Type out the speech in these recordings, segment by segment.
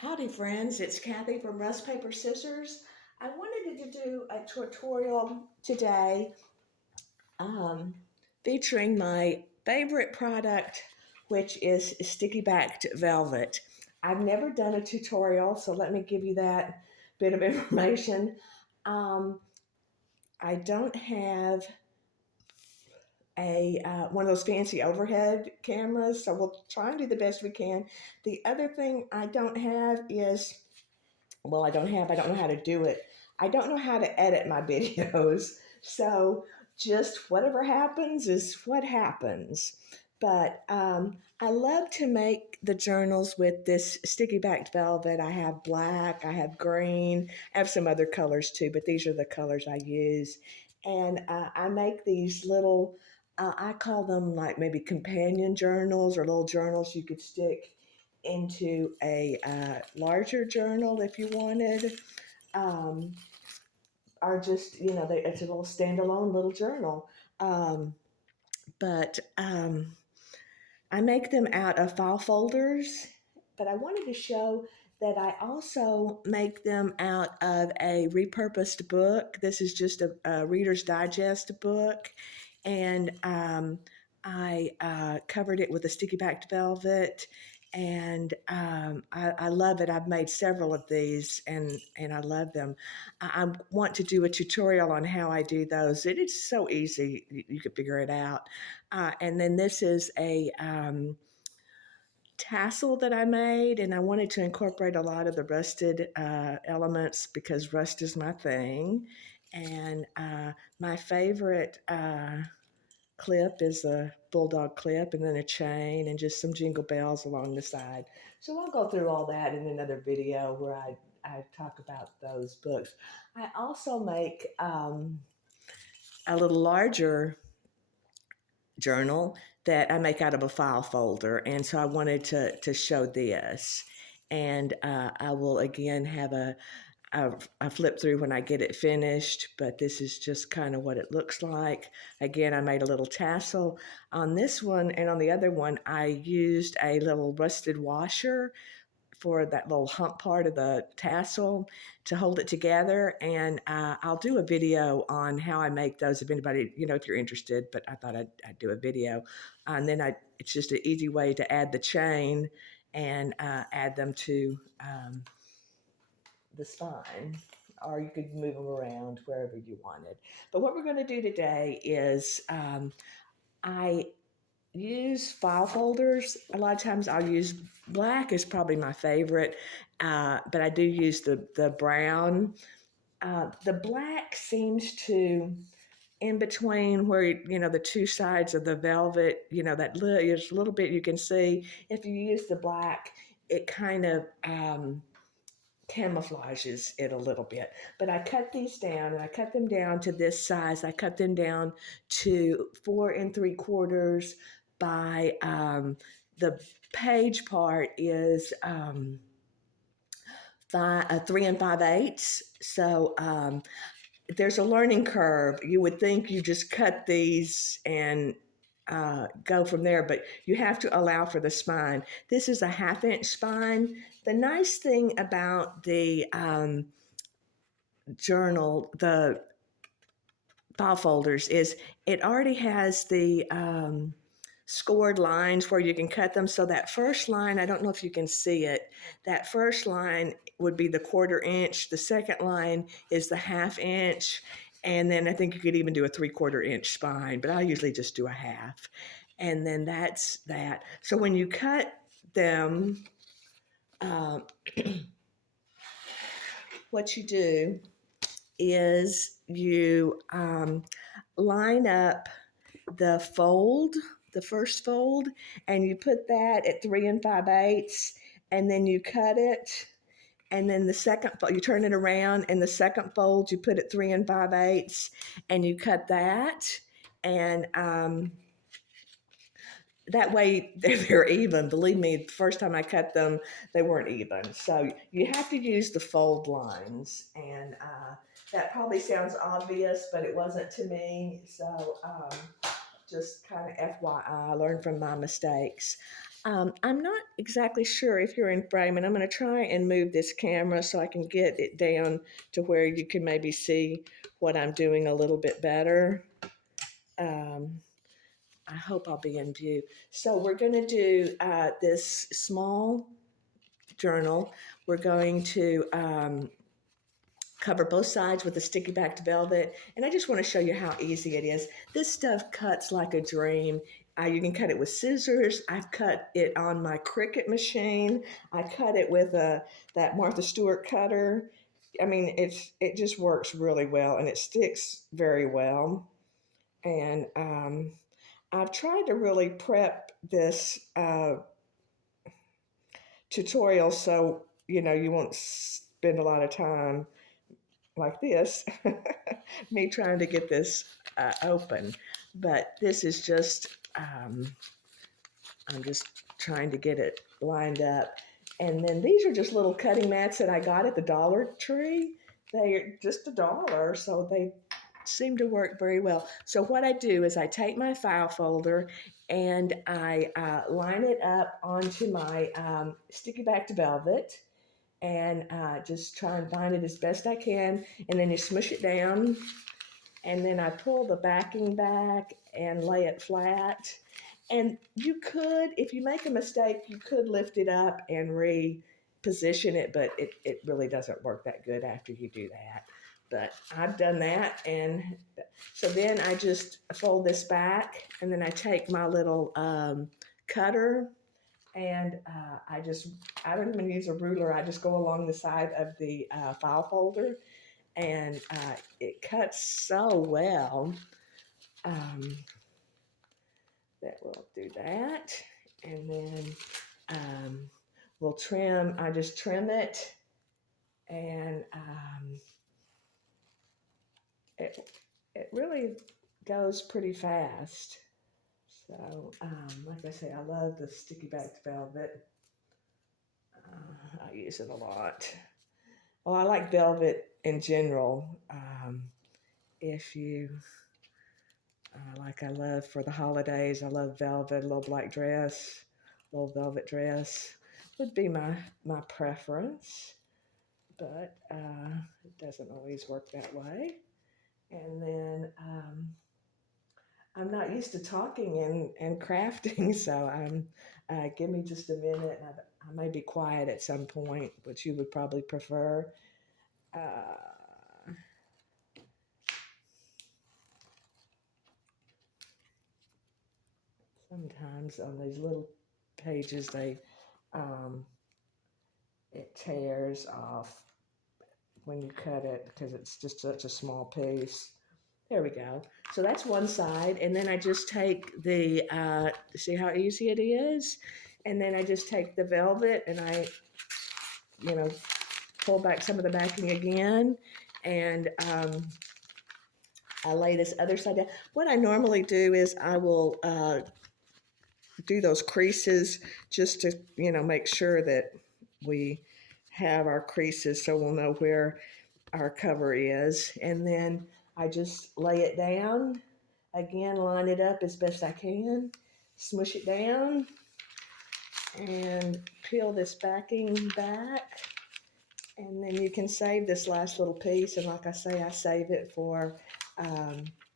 Howdy friends, it's Kathy from RustPaperScissors. I wanted to do a tutorial today um, featuring my favorite product, which is sticky backed velvet. I've never done a tutorial, so let me give you that bit of information. Um, I don't have a one of those fancy overhead cameras, so we'll try and do the best we can. The other thing I don't have is I don't know how to do it. I don't know how to edit my videos. So just whatever happens is what happens. But I love to make the journals with this sticky backed velvet. I have black, I have green, I have some other colors too, but these are the colors I use. And I make these little, I call them like maybe companion journals or little journals you could stick into a larger journal if you wanted, um, or just it's a little standalone little journal. Um, but I make them out of file folders. But I wanted to show that I also make them out of a repurposed book. This is just a Reader's Digest book, and I covered it with a sticky backed velvet, and I love it. I've made several of these, and I love them. I want to do a tutorial on how I do those. It is so easy; you can figure it out. And then this is a tassel that I made, and I wanted to incorporate a lot of the rusted elements because rust is my thing. And my favorite clip is a bulldog clip, and then a chain, and just some jingle bells along the side. So I'll go through all that in another video where I talk about those books. I also make a little larger journal that I make out of a file folder. And so I wanted to show this. And I will again have a flip through when I get it finished, but this is just kind of what it looks like. Again, I made a little tassel on this one, and on the other one, I used a little rusted washer for that little hump part of the tassel to hold it together. And I'll do a video on how I make those if anybody, if you're interested, but I thought I'd do a video. And then it's just an easy way to add the chain and add them to the spine, or you could move them around wherever you wanted. But what we're going to do today is I use file folders. A lot of times I'll use black is probably my favorite, but I do use the brown. The black seems to in between where the two sides of the velvet, there's a little bit you can see. If you use the black, it kind of camouflages it a little bit. But I cut these down, and I cut them down to this size. I cut them down to 4 3/4 by the page part is 3 5/8. So there's a learning curve. You would think you just cut these and go from there, but you have to allow for the spine. This is a 1/2 inch spine. The nice thing about the journal, the file folders, is it already has the scored lines where you can cut them. So that first line, I don't know if you can see it, that first line would be the 1/4 inch. The second line is the 1/2 inch. And then I think you could even do a 3/4 inch spine, but I usually just do a 1/2. And then that's that. So when you cut them, uh, what you do is you line up the fold, the first fold, and you put that at 3 5/8, and then you cut it. And then the second fold, you turn it around, and the second fold, you put it 3 5/8, and you cut that. And that way they're even. Believe me, the first time I cut them, they weren't even. So you have to use the fold lines. And that probably sounds obvious, but it wasn't to me. So just kind of FYI, I learned from my mistakes. I'm not exactly sure if you're in frame, and I'm going to try and move this camera so I can get it down to where you can maybe see what I'm doing a little bit better. I hope I'll be in view. So we're going to do this small journal. We're going to cover both sides with the sticky backed velvet. And I just want to show you how easy it is. This stuff cuts like a dream. You can cut it with scissors. I've cut it on my Cricut machine. I cut it with that Martha Stewart cutter. I mean, it just works really well, and it sticks very well. And I've tried to really prep this tutorial so you won't spend a lot of time like this, me trying to get this open. But this is just, I'm just trying to get it lined up. And then these are just little cutting mats that I got at the Dollar Tree. They're just $1, so they seem to work very well. So what I do is I take my file folder and I line it up onto my sticky backed velvet, and just try and find it as best I can. And then you smush it down, and then I pull the backing back and lay it flat. And you could, if you make a mistake, you could lift it up and reposition it, but it really doesn't work that good after you do that. But I've done that, and so then I just fold this back, and then I take my little cutter, and I don't even use a ruler. I just go along the side of the file folder, and it cuts so well that we'll do that. And then we'll trim. I just trim it, and it really goes pretty fast. So, like I say, I love the sticky backed velvet. I use it a lot. Well, I like velvet in general. If you like, I love for the holidays, I love velvet, a little black dress, little velvet dress would be my preference, but it doesn't always work that way. And then I'm not used to talking and crafting, so give me just a minute. I may be quiet at some point, which you would probably prefer. Sometimes on these little pages, it tears off when you cut it because it's just such a small piece. There we go. So that's one side, and then I just take the, see how easy it is? And then I just take the velvet and I, pull back some of the backing again, and I lay this other side down. What I normally do is I will do those creases just to, make sure that we have our creases so we'll know where our cover is. And then I just lay it down, again, line it up as best I can, smush it down, and peel this backing back. And then you can save this last little piece. And like I say, I save it for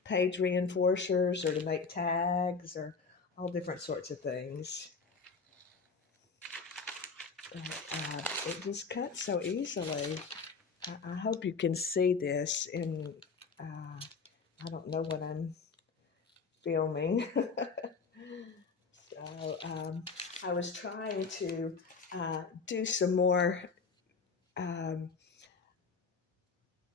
page reinforcers or to make tags or all different sorts of things. But it just cuts so easily. I hope you can see this, and I don't know what I'm filming. So I was trying to do some more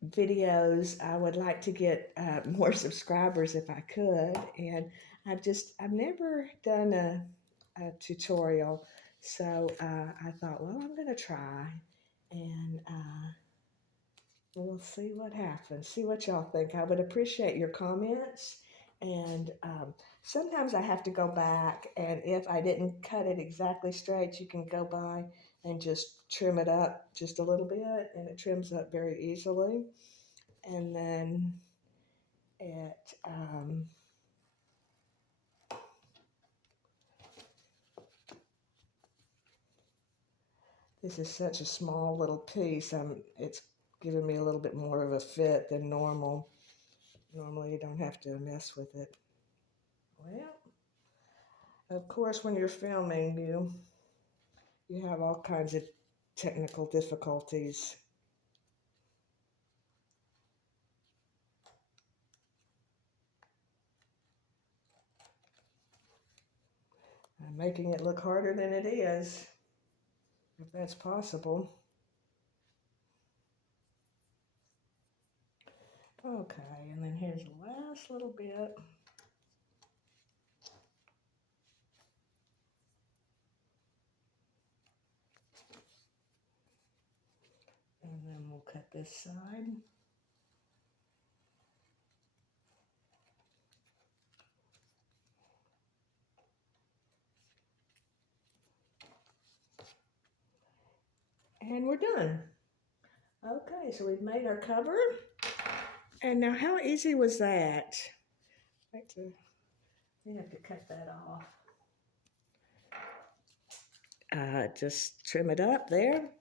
videos. I would like to get more subscribers if I could, and I've never done a tutorial, so I thought, well, I'm gonna try, and we'll see what happens, see what y'all think. I would appreciate your comments, and sometimes I have to go back, and if I didn't cut it exactly straight, you can go by and just trim it up just a little bit, and it trims up very easily. And then it This is such a small little piece. It's giving me a little bit more of a fit than normal. Normally you don't have to mess with it. Well, of course, when you're filming, you have all kinds of technical difficulties. I'm making it look harder than it is, if that's possible. Okay, and then here's the last little bit. And then we'll cut this side. And we're done. Okay, so we've made our cover. And now how easy was that? We have to cut that off. Just trim it up there.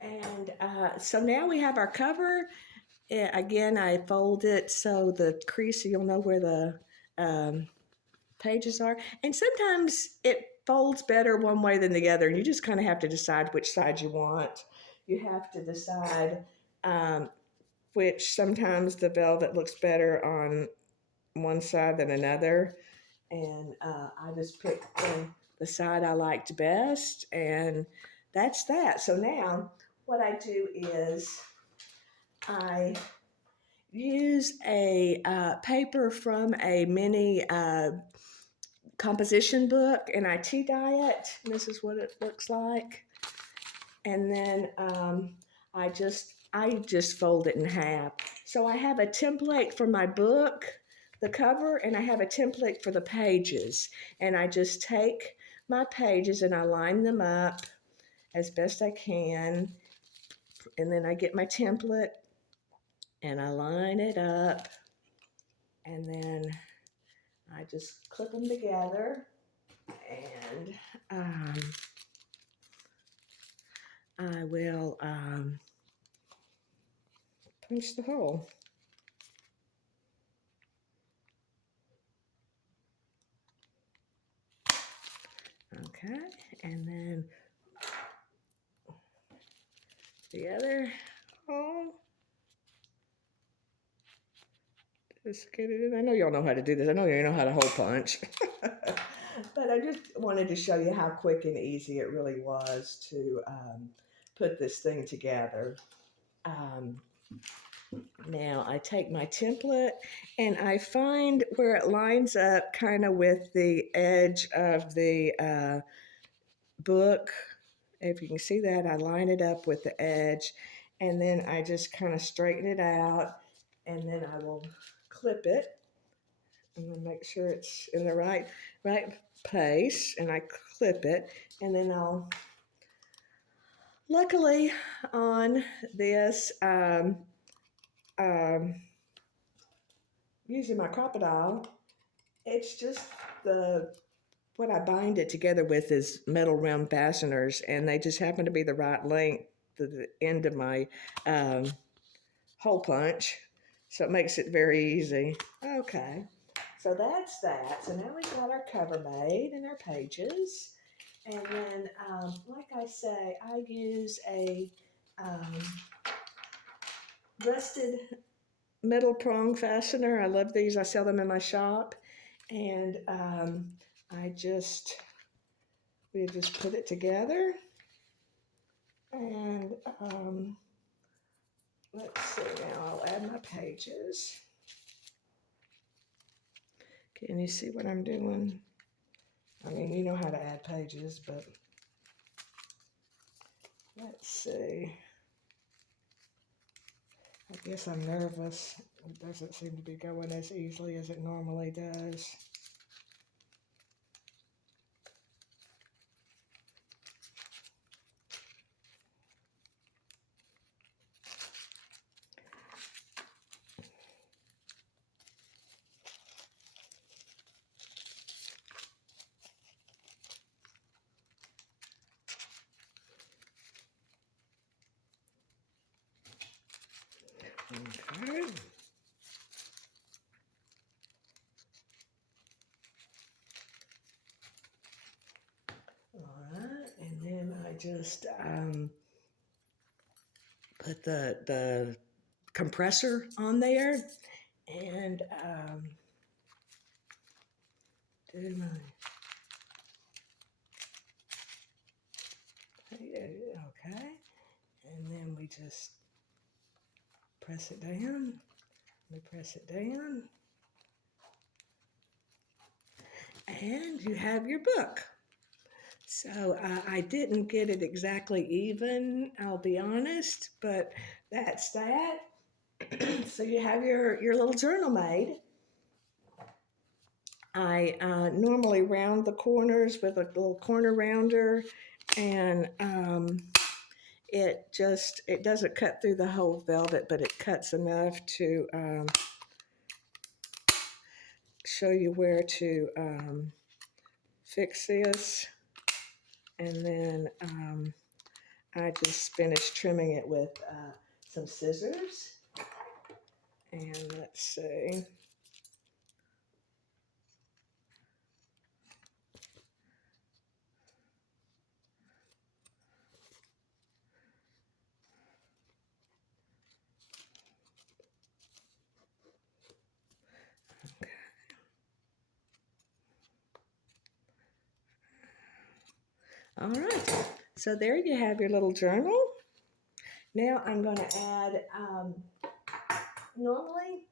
And so now we have our cover. Again, I fold it so the crease, so you'll know where the pages are. And sometimes it folds better one way than the other, and you just kind of have to decide which side you want. You have to decide which, sometimes the velvet looks better on one side than another. And I just picked the side I liked best, and that's that. So now what I do is I use a paper from a mini composition book, and I tea dye it. This is what it looks like. And then I just fold it in half. So I have a template for my book, the cover, and I have a template for the pages. And I just take my pages and I line them up as best I can. And then I get my template and I line it up. And then I just clip them together. And I will punch the hole. Okay, and then the other hole. Just get it in. I know y'all know how to do this. I know you know how to hole punch. But I just wanted to show you how quick and easy it really was to put this thing together. Now I take my template and I find where it lines up kind of with the edge of the book. If you can see that, I line it up with the edge, and then I just kind of straighten it out, and then I will clip it and then make sure it's in the right place, and I clip it, and then I'll, luckily on this, using my crocodile, it's just what I bind it together with is metal round fasteners, and they just happen to be the right length to the end of my hole punch, so it makes it very easy. Okay, so that's that. So now we've got our cover made and our pages, and then like I say, I use a rusted metal prong fastener. I love these. I sell them in my shop, and we just put it together, and let's see, now I'll add my pages. Can you see what I'm doing? I mean, you know how to add pages, but let's see. I guess I'm nervous. It doesn't seem to be going as easily as it normally does. Okay. All right, and then I just put the compressor on there and do my okay, and then we just press it down. We press it down, and you have your book. So I didn't get it exactly even, I'll be honest, but that's that. So you have your little journal made. I normally round the corners with a little corner rounder, and it doesn't cut through the whole velvet, but it cuts enough to show you where to fix this. And then I just finished trimming it with some scissors. And let's see. Okay. All right. So there you have your little journal. Now I'm going to add, normally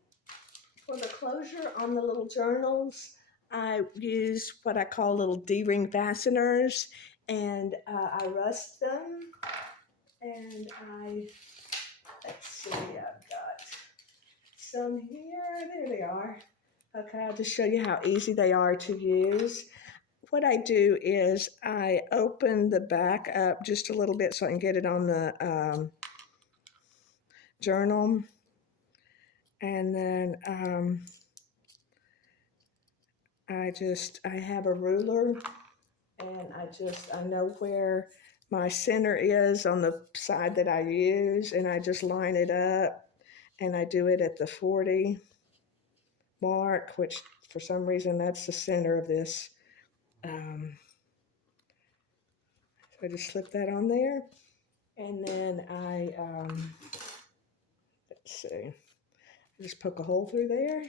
for the closure on the little journals, I use what I call little D-ring fasteners, and I rust them, and let's see, I've got some here, there they are. Okay, I'll just show you how easy they are to use. What I do is I open the back up just a little bit so I can get it on the journal, and then I have a ruler, and I know where my center is on the side that I use, and I just line it up, and I do it at the 40 mark, which for some reason that's the center of this. So I just slip that on there, and then let's see, I just poke a hole through there,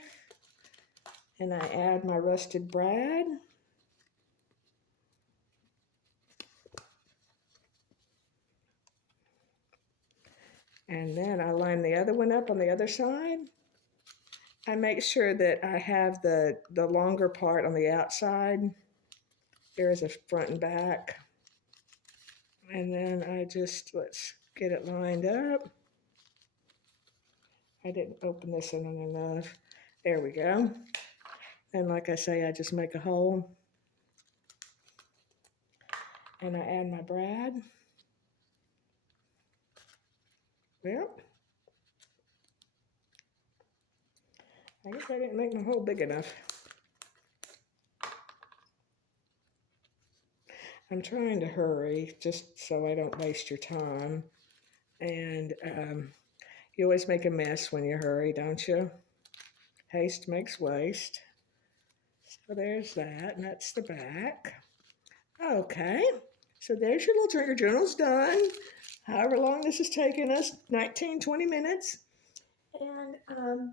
and I add my rusted brad. And then I line the other one up on the other side. I make sure that I have the longer part on the outside. There is a front and back. And then let's get it lined up. I didn't open this in enough. There we go. And like I say, I just make a hole. And I add my brad. Yep. I guess I didn't make my hole big enough. I'm trying to hurry just so I don't waste your time. And you always make a mess when you hurry, don't you? Haste makes waste. So there's that, and that's the back. Okay, so there's your journal's done. However long this has taken us, 19, 20 minutes. And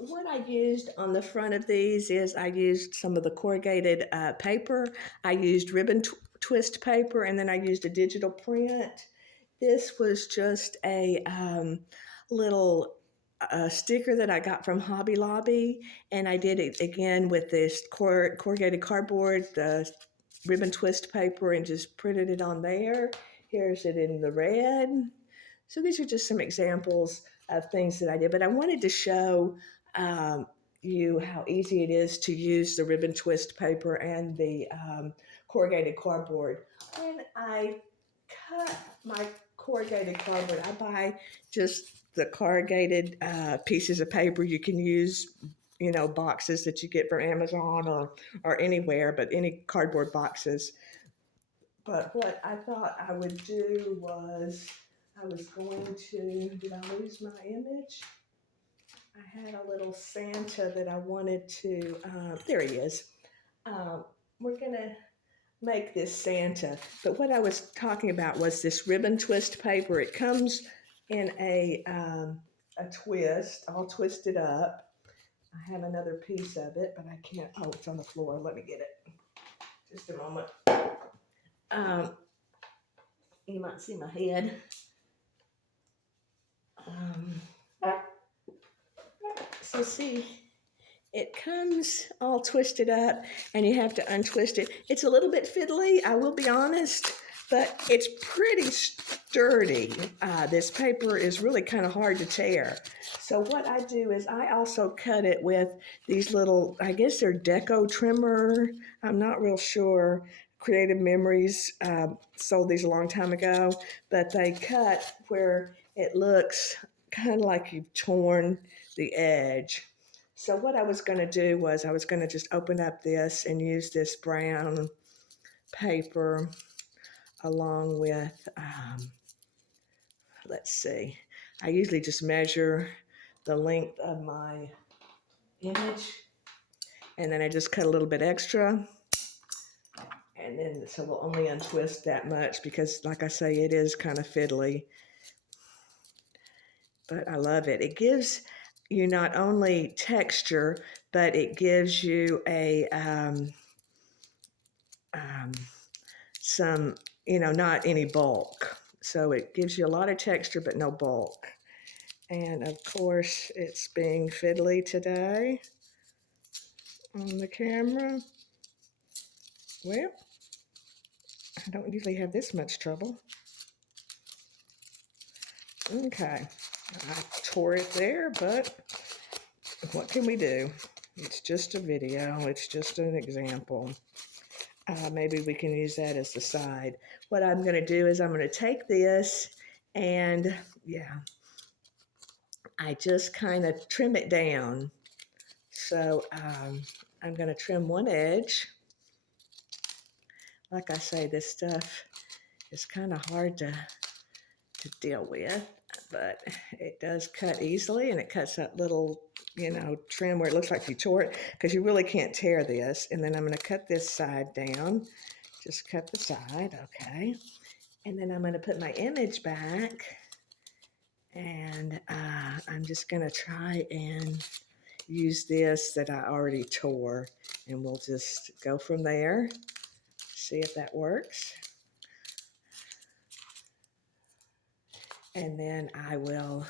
what I used on the front of these is I used some of the corrugated paper. I used ribbon twist paper, and then I used a digital print. This was just a little sticker that I got from Hobby Lobby, and I did it again with this corrugated cardboard, the ribbon twist paper, and just printed it on there. Here's it in the red. So these are just some examples of things that I did, but I wanted to show you how easy it is to use the ribbon twist paper and the corrugated cardboard. When I cut my corrugated cardboard, I buy just the corrugated pieces of paper. You can use, boxes that you get from Amazon or anywhere, but any cardboard boxes. But what I thought I would do was I was going to, did I lose my image? I had a little Santa that I wanted to, there he is. We're gonna make this Santa, but what I was talking about was this ribbon twist paper. It comes in a twist, all twisted up. I have another piece of it, but I can't, oh, it's on the floor. Let me get it. Just a moment. You might see my head. So see, it comes all twisted up and you have to untwist it. It's a little bit fiddly, I will be honest, but it's pretty sturdy. This paper is really kind of hard to tear. So what I do is I also cut it with these little, I guess they're deco trimmer. I'm not real sure. Creative Memories sold these a long time ago, but they cut where it looks kind of like you've torn the edge. So what I was going to do was I was going to just open up this and use this brown paper along with, let's see, I usually just measure the length of my image and then I just cut a little bit extra. And then, so we'll only untwist that much because like I say, it is kind of fiddly, but I love it. It gives you not only texture, but it gives you a, some, not any bulk. So it gives you a lot of texture, but no bulk. And of course, it's being fiddly today on the camera. Well, I don't usually have this much trouble. Okay, I tore it there, but what can we do? It's just a video, it's just an example. Maybe we can use that as the side. What I'm gonna do is I'm gonna take this and I just kind of trim it down. So I'm gonna trim one edge. Like I say, this stuff is kind of hard to deal with, but it does cut easily and it cuts that little, trim where it looks like you tore it because you really can't tear this. And then I'm going to cut this side down. Just cut the side, okay. And then I'm going to put my image back and I'm just going to try and use this that I already tore and we'll just go from there. See if that works. And then I will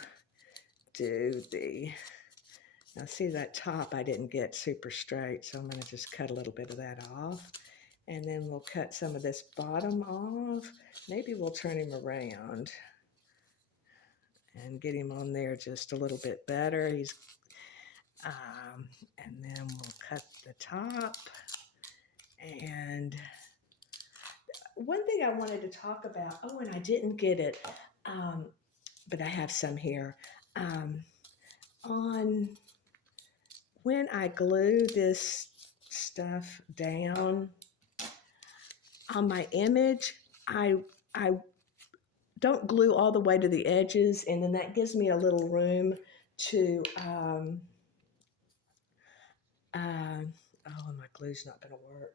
do now see that top I didn't get super straight, so I'm going to just cut a little bit of that off. And then we'll cut some of this bottom off. Maybe we'll turn him around and get him on there just a little bit better. And then we'll cut the top. And one thing I wanted to talk about, oh, and I didn't get it, but I have some here. On when I glue this stuff down on my image, I don't glue all the way to the edges, and then that gives me a little room to, oh, my glue's not gonna work.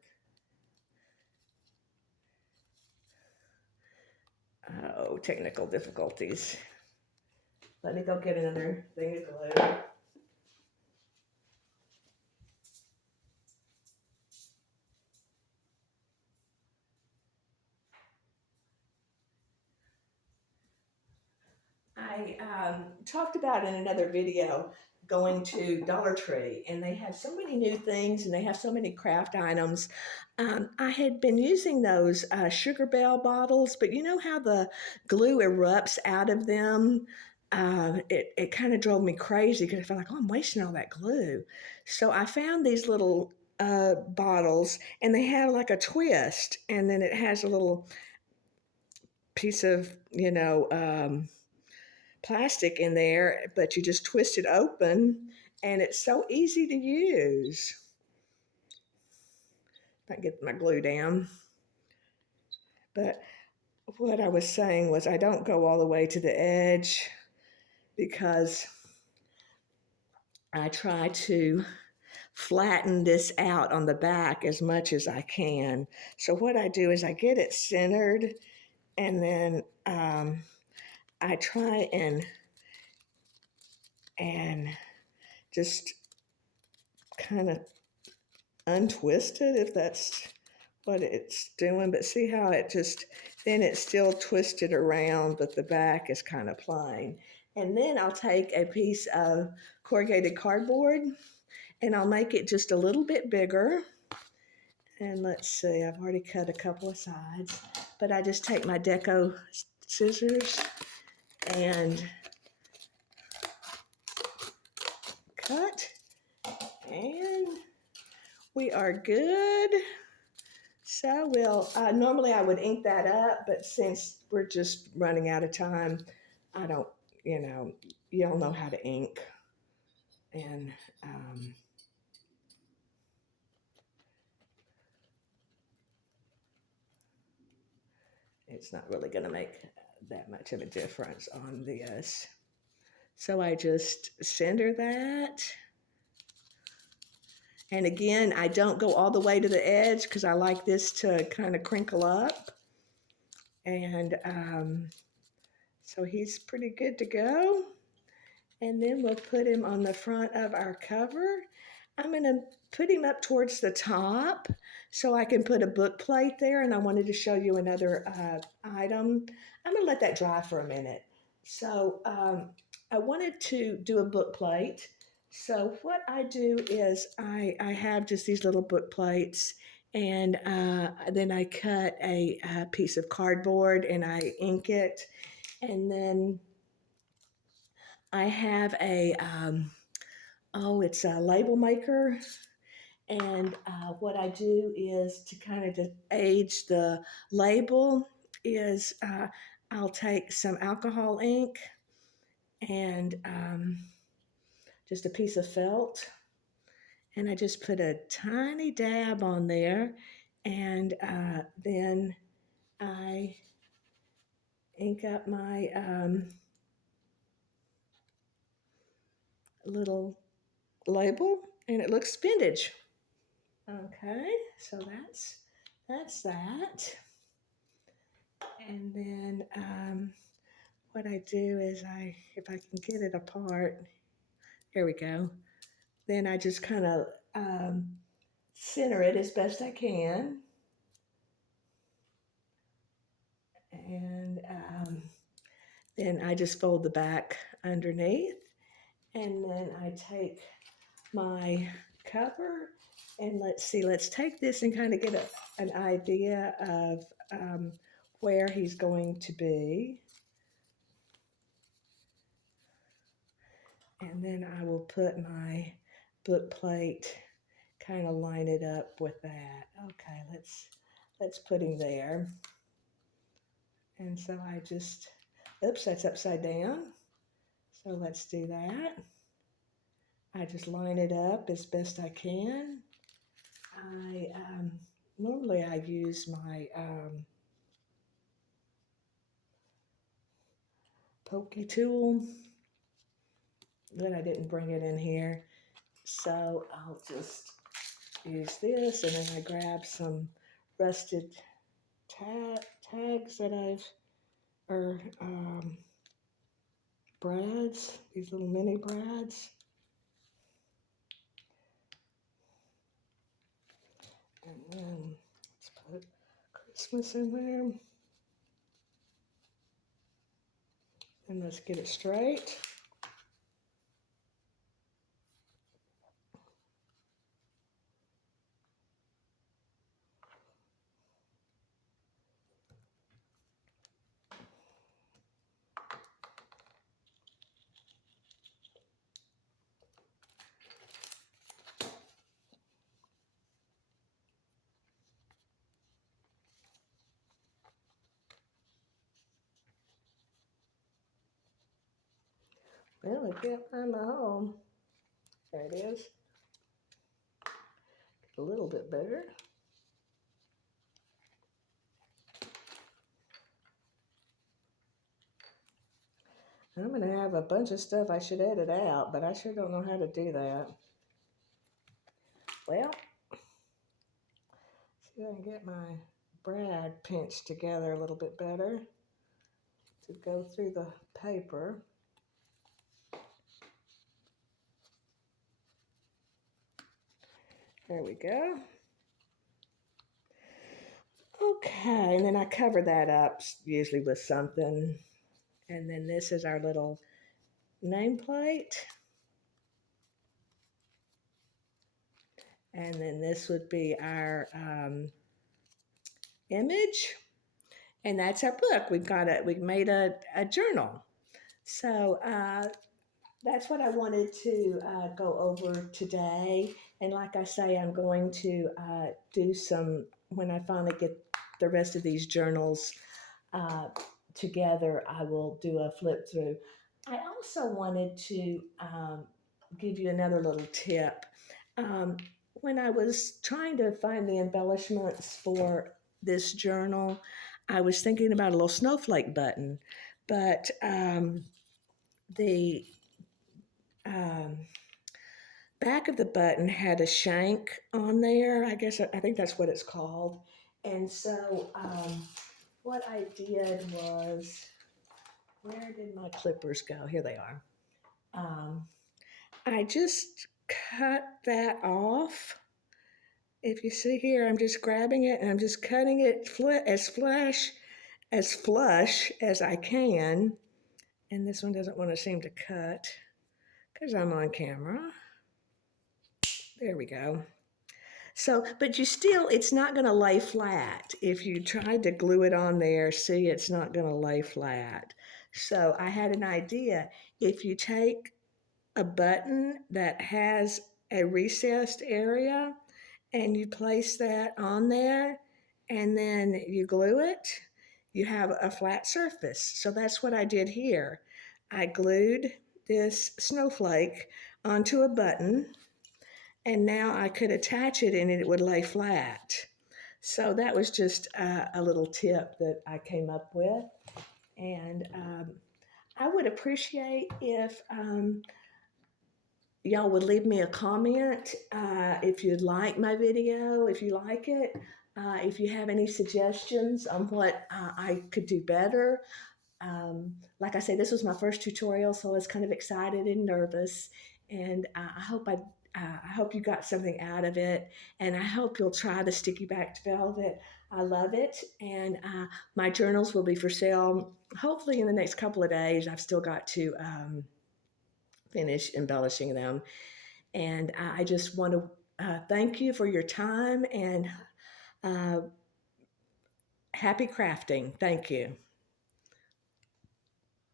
Oh, technical difficulties. Let me go get another thing of glue. I talked about in another video going to Dollar Tree, and they have so many new things and they have so many craft items. I had been using those Sugar Bell bottles, but you know how the glue erupts out of them? It kind of drove me crazy because I felt like, oh, I'm wasting all that glue. So I found these little bottles, and they have like a twist, and then it has a little piece of, plastic in there, but you just twist it open and it's so easy to use. If I can get my glue down. But what I was saying was I don't go all the way to the edge because I try to flatten this out on the back as much as I can. So what I do is I get it centered, and then I try and just kind of untwist it, if that's what it's doing. But see how it just, then it's still twisted around, but the back is kind of plain. And then I'll take a piece of corrugated cardboard and I'll make it just a little bit bigger. And let's see, I've already cut a couple of sides, but I just take my deco scissors and cut, and we are good. So normally I would ink that up, but since we're just running out of time, I don't, y'all know how to ink. And it's not really going to make that much of a difference on this. So I just center that. And again, I don't go all the way to the edge because I like this to kind of crinkle up. And so he's pretty good to go. And then we'll put him on the front of our cover. I'm going to put him up towards the top so I can put a book plate there. And I wanted to show you another item. I'm going to let that dry for a minute. So I wanted to do a book plate. So what I do is I have just these little book plates, and then I cut a piece of cardboard and I ink it. And then I have it's a label maker. And what I do is to kind of age the label is I'll take some alcohol ink and just a piece of felt, and I just put a tiny dab on there, and then I ink up my little label, and it looks vintage. Okay, so that's that. And then what I do is if I can get it apart, there we go. Then I just kind of center it as best I can. And then I just fold the back underneath. And then I take my cover, and let's take this and kind of get an idea of where he's going to be. And then I will put my book plate, kind of line it up with that. Okay, let's put him there. And so I just, oops, that's upside down. So let's do that. I just line it up as best I can. Normally I use my pokey tool, but I didn't bring it in here. So I'll just use this, and then I grab some rusted tags that or brads, these little mini brads. And then let's put Christmas in there. And let's get it straight. Well, I can't find my home. There it is. A little bit better. I'm going to have a bunch of stuff I should edit out, but I sure don't know how to do that. Well, see if I can get my brad pinched together a little bit better to go through the paper. There we go. Okay, and then I cover that up usually with something. And then this is our little nameplate. And then this would be our image. And that's our book. We've made a journal. So that's what I wanted to go over today. And like I say, I'm going to do some, when I finally get the rest of these journals together, I will do a flip through. I also wanted to give you another little tip. When I was trying to find the embellishments for this journal, I was thinking about a little snowflake button, but the back of the button had a shank on there. I think that's what it's called. And so what I did was, where did my clippers go? Here they are. I just cut that off. If you see here, I'm just grabbing it and I'm just cutting it as flush as I can. And this one doesn't want to seem to cut because I'm on camera. There we go. So, but it's not going to lay flat. If you tried to glue it on there, see, it's not going to lay flat. So I had an idea. If you take a button that has a recessed area and you place that on there and then you glue it, you have a flat surface. So that's what I did here. I glued this snowflake onto a button, and now I could attach it and it would lay flat. So that was just a little tip that I came up with. And I would appreciate if y'all would leave me a comment if you'd like my video, if you like it, if you have any suggestions on what I could do better. Like I say, this was my first tutorial, so I was kind of excited and nervous, and I hope you got something out of it, and I hope you'll try the sticky backed velvet. I love it, and my journals will be for sale hopefully in the next couple of days. I've still got to finish embellishing them, and I just want to thank you for your time, and happy crafting. Thank you.